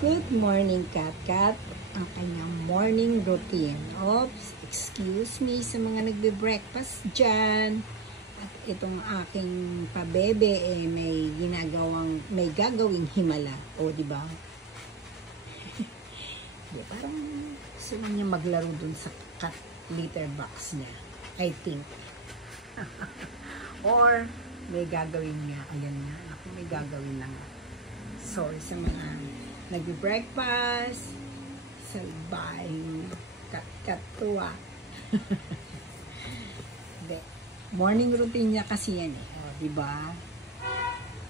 Good morning, Kat. Ang kanyang morning routine. Oops, excuse me sa mga nagbe-breakfast dyan. At itong aking pabebe may gagawing himala. O, di ba? Parang gusto lang niya maglaro dun sa cat litter box niya. I think. Or, may gagawin niya. Ayan nga. Ako may gagawin lang. Sorry sa mga nagbe-breakfast sa bahing kat-tuwa. Morning routine niya kasi yan eh. O, diba?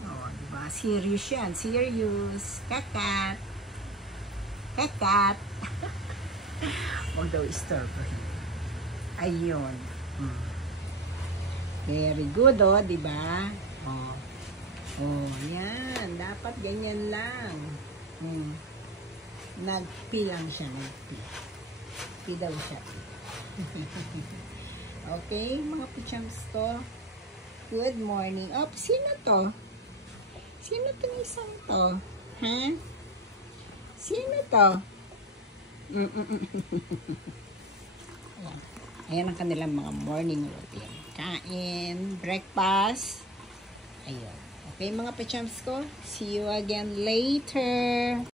O, diba? Serious yan. Serious. Kakat. Kakat. Huwag daw istorbohin. Ayun. Very good, o, diba? O. Oh, yan. Dapat ganyan lang. Nag-pee lang siya. Nag-pee. Pee daw siya. Okay, mga pichams ko. Good morning. Oh, sino to? Sino tong isang to? Ha? Sino to? Ayan ang kanilang mga morning routine. Kain, breakfast. Ayun. Okay, mga pichams ko. See you again later.